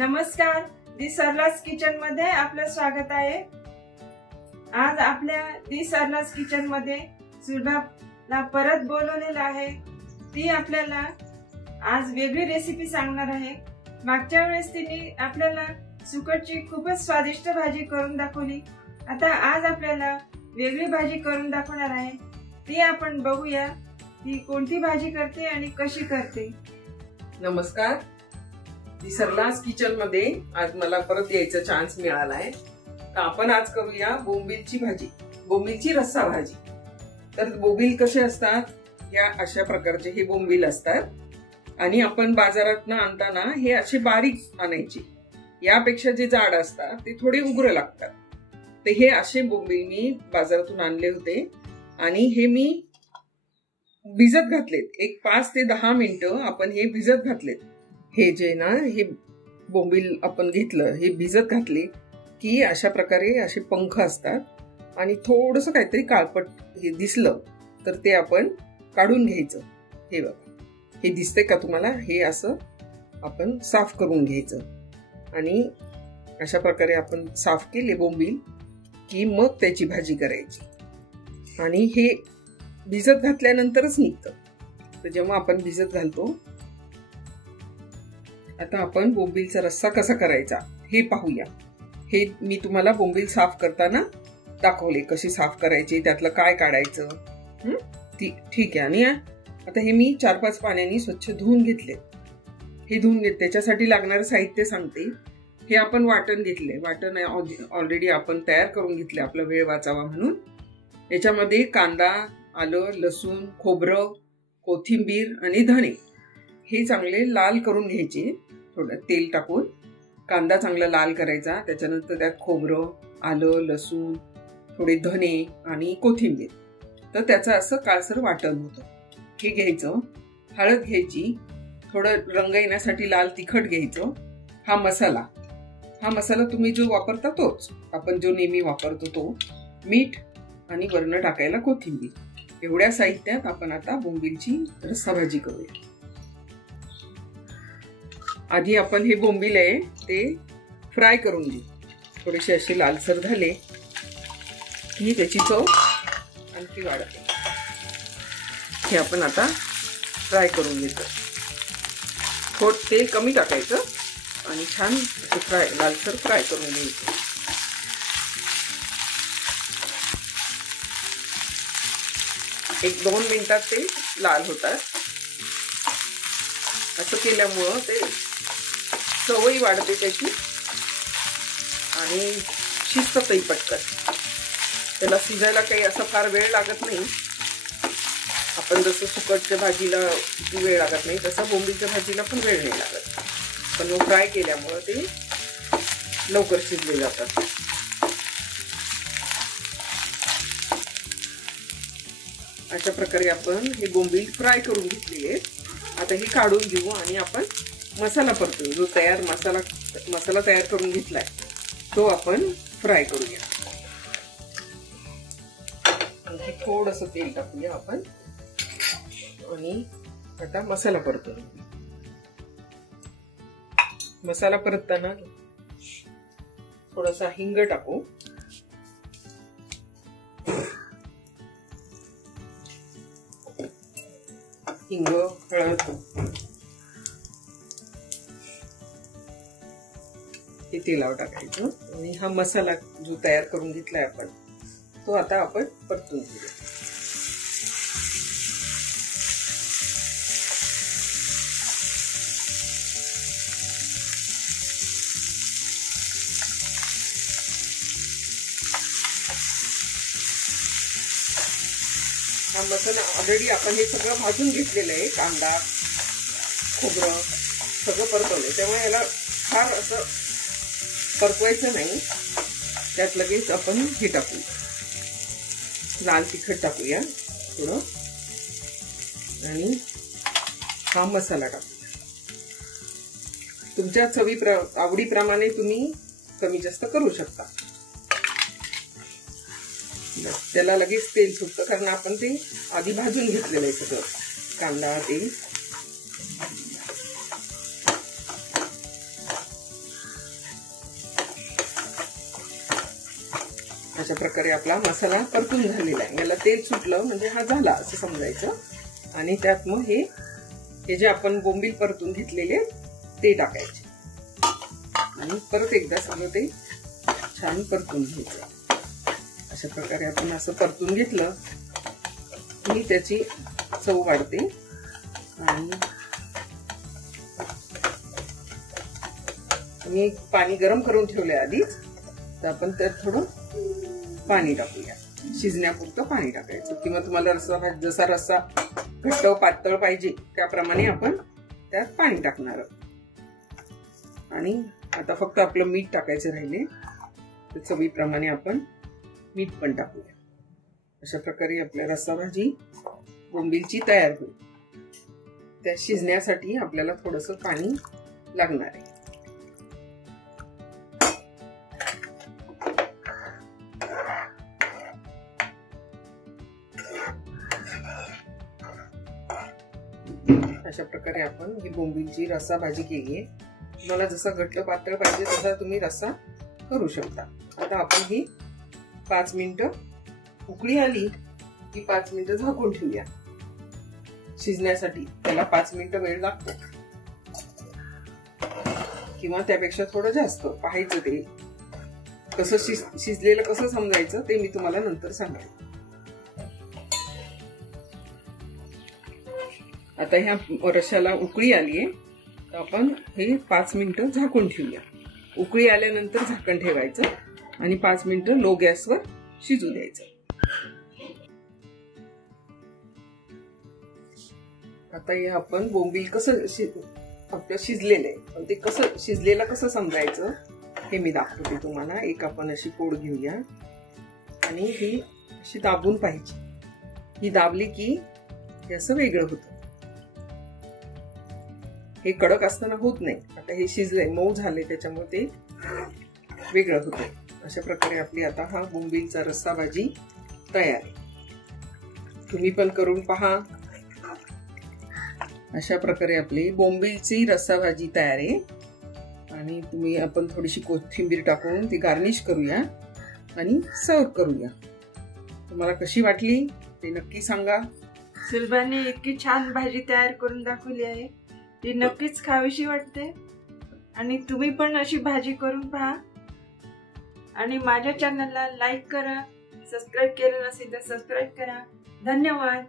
नमस्कार, दी सरलास किचन मध्ये आपलं स्वागत आहे। आज आपल्या दी सरलास किचन मध्ये सुलभाला परत बोलवलेलं आहे। ती आपल्याला आज वेगळी रेसिपी सांगणार आहे। मागच्या वेळेस तिने आपल्याला सुकटची खूपच स्वादिष्ट भाजी करून दाखवली। आता आज आपल्याला वेगळी भाजी करून दाखवणार आहे। ती आपण बघूया ती कोणती भाजी करते आणि कशी करते। नमस्कार, दी सरलास किचन मध्ये आज मला परत यायचा चान्स मिळाला आहे। तर आपण आज करूया बोंबीलची भाजी, बोंबीलची रस्सा भाजी। तर बोंबील कसे असतात, या अशा प्रकारचे हे बोंबील असतात आणि आपण बाजारातून आणताना हे असे बारीक आणायचे। यापेक्षा जे जाड असतात ते थोडे उग्र लागतात। तर हे असे बोंबील मी बाजारातून आणले होते आणि हे मी भिजत घातलेत। एक 5 ते 10 मिनिटं आपण हे भिजत घातलेत। हे जे ना हे बोंबील आपण घेतलं, हे भिजत घातले की अशा प्रकारे असे पंख असतात आणि थोडस काहीतरी काळपट हे दिसलं तर ते आपण काढून घ्यायचं। हे बघा, हे दिसतंय का तुम्हाला? हे असं आपण साफ करून घ्यायचं आणि अशा प्रकारे आपण साफ केले बोंबील की मग त्याची भाजी करायची। आणि हे भिजत घातल्यानंतरच निघतं। तर जेव्हा आपण भिजत घालतो, आता आपण बोंबीलचा रस्सा कसा करायचा हे पाहूया। हे मी तुम्हाला बोंबील साफ करताना दाखवले, कशी साफ करायची, त्यातलं काय काढायचं। ठीक आहे। आणि आता हे मी 4-5 पाण्याने स्वच्छ धुवून घेतले। हे धुवून घेतले, त्याच्यासाठी लागणारं साहित्य सांगते। हे आपण वाटण घेतले, वाटण ऑलरेडी आपण तयार करून घेतले आपला वेळ वाचावा म्हणून। याच्यामध्ये कांदा, आलं, लसूण, खोबरं, कोथिंबीर आणि धणे हे चांगले लाल करून घ्यायचे। थोडं तेल टाकून कांदा चांगला लाल करायचा, त्याच्यानंतर त्यात खोबरं, आलं, लसूण, थोडे धणे आणि कोथिंबीर, तर त्याचं असं काळसर वाटण होतं। हे घ्यायचं, हळद घ्यायची, थोडं रंग येण्यासाठी लाल तिखट घ्यायचं। हा मसाला तुम्ही जो वापरता तोच, आपण जो नेहमी वापरतो तो, मीठ आणि वरण टाकायला कोथिंबीर। एवढ्या साहित्यात आपण आता बोंबीलची रस्सा भाजी करूया। आधी आपण हे बोंबील आहे ते फ्राय करून घेऊ। थोडेसे असे लालसर झाले की त्याची चव आणखी वाढते। हे आपण आता फ्राय करून घेतो। थोडं तेल कमी टाकायचं आणि छान लालसर फ्राय करून घ्यायचं। एक 2 मिनिटात ते लाल होतात। असं केल्यामुळं ते चवही वाढते त्याची आणि शिजतही पटकन। त्याला शिजायला काही असा फार वेळ लागत नाही। आपण जसं सुकटच्या भाजीला वेळ लागत नाही तसा बोंबीलच्या भाजीला पण वेळ नाही लागत, पण मग फ्राय केल्यामुळं ते लवकर शिजले जातात। अशा प्रकारे आपण हे बोंबील फ्राय करून घेतलेले आहेत। आता हे काढून घेऊ आणि आपण मसाला परतू। जो मसाला तयार करून घेतलाय तो आपण फ्राय करूया। आणखी थोडंसं तेल टाकूया आपण आणि आता मसाला परतू। मसाला परतताना थोडासा हिंग टाकू, हिंग, हळद, हे तेलावर टाकायचं आणि हा मसाला जो तयार करून घेतलाय आपण तो आता आपण परतून घेऊया। हा मसाला ऑलरेडी आपण हे सगळं भाजून घेतलेलं आहे। कांदा, खोबरं सगळं परतवलंय, त्यामुळे याला फार असं परतवायचं नाही। त्यात लगेच आपण हे टाकू, लाल तिखट टाकूया थोडं आणि हा मसाला टाकूया। तुमच्या आवडीप्रमाणे तुम्ही कमी जास्त करू शकता। त्याला लगेच तेल सुटतं कारण आपण ते आधी भाजून घेतलेलं आहे सगळं, कांदा, तेल। अशा प्रकारे आपला मसाला परतून झालेला आहे. याला तेल सुटलं म्हणजे हा झाला असं समजायचं. आणि त्यात मग हे जे आपण बोंबील परतून घेतलेले ते टाकायचे आणि परत एकदा सगळं ते छान परतून घ्यायचं. अशा प्रकारे आपण असं परतून घेतलं की त्याची चव वाढते. आणि मी पाणी गरम करून ठेवलंय आधीच, तर आपण त्यात थोडं पाणी टाकूया. शिजण्यापुरतं पाणी टाकायचं किंवा तुम्हाला जसा रस्सा घट्ट पातळ पाहिजे त्याप्रमाणे आपण त्यात पाणी टाकणार. आणि आता फक्त आपलं मीठ टाकायचं राहिले, तर चवीप्रमाणे आपण मीठ पण टाकूया. अशा प्रकारे आपल्या रस्सा भाजी बोंबीलची तयार होईल. त्या शिजण्यासाठी आपल्याला थोडंसं पाणी लागणार आहे. अशा प्रकारे आपण ही बोंबीलची रस्सा भाजी केली आहे. तुम्हाला जसं घट्ट पातळ पाहिजे तसा तुम्ही रस्सा करू शकता. आता आपण ही 5 मिनिटं उकळी आली की 5 मिनिटं झाकून ठेवूया शिजण्यासाठी. त्याला 5 मिनिटं वेळ लागतो किंवा त्यापेक्षा थोडं जास्त. पाहायचं ते कसं शिजलेलं कसं समजायचं ते मी तुम्हाला नंतर सांगेन. आता ह्या रश्श्याला उकळी आलीये, तर आपण हे 5 मिनिटं झाकून ठेवूया. उकळी आल्यानंतर झाकण ठेवायचं आणि 5 मिनिटं लो गॅसवर शिजू द्यायचं. आता हे आपण बोंबील कसं आपलं शिजलेलं आहे, पण ते कसं शिजलेलं कसं समजायचं हे मी दाखवते तुम्हाला. एक आपण अशी पोड घेऊया आणि ही अशी दाबून पाहिजे. ही दाबली की हे असं वेगळं होतं. हे कडक असताना होत नाही. आता हे शिजलंय, मऊ झाले, त्याच्यामुळे ते वेगळं होतं. अशा प्रकारे आपली आता हा बोंबीलचा रस्सा भाजी तयार आहे. तुम्ही पण करून पहा. अशा प्रकारे आपली बोंबीलची रस्सा भाजी तयार आहे. आणि आपण थोडीशी कोथिंबीर टाकून ती गार्निश करूया आणि सर्व करूया. तुम्हाला कशी वाटली ते नक्की सांगा. सुलभाने इतकी छान भाजी तयार करून दाखवली आहे, ती नक्कीच खावीशी वाटते. आणि तुम्ही पण अशी भाजी करून पहा. आणि माझ्या चॅनलला लाईक करा, सबस्क्राईब केलं नसेल तर सबस्क्राईब करा. धन्यवाद.